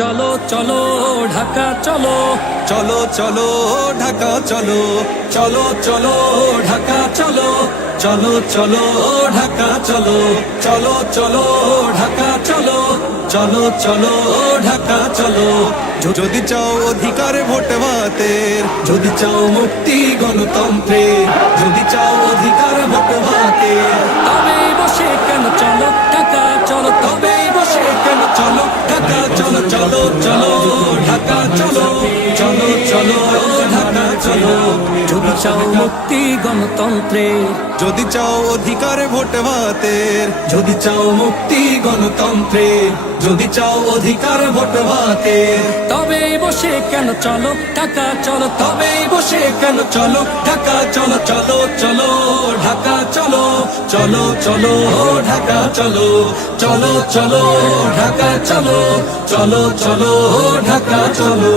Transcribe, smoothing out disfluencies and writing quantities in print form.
চলো চলো ঢাকা চলো, চলো চলো ঢাকা চলো, চলো চলো ঢাকা চলো, চলো চলো ঢাকা চলো, চলো চলো ঢাকা চলো, চলো চলো ঢাকা চলো। যদি চাও অধিকার ভোট ভাতের, যদি চাও মুক্তি গণতন্ত্রের, যদি চাও অধিকার ভোট ভাতের, তবে বসে কেন চলো ঢাকা চলো, তবে বসে কেন চলো ঢাকা চলো, চলো চলো ঢাকা চলো, চলো চলো ঢাকা চলো। যদি চাও মুক্তি গণতন্ত্রের, যদি চাও অধিকার ভোট ভাতের, যদি চাও মুক্তি গণতন্ত্রের, যদি চাও অধিকার ভোট ভাতের, তবে বসে কেন চলো ঢাকা চলো, তবে বসে কেন চলো ঢাকা চলো, চলো চলো ঢাকা চলো, চলো চলো ঢাকা চলো, চলো চলো ঢাকা চলো, চলো চলো ঢাকা চলো।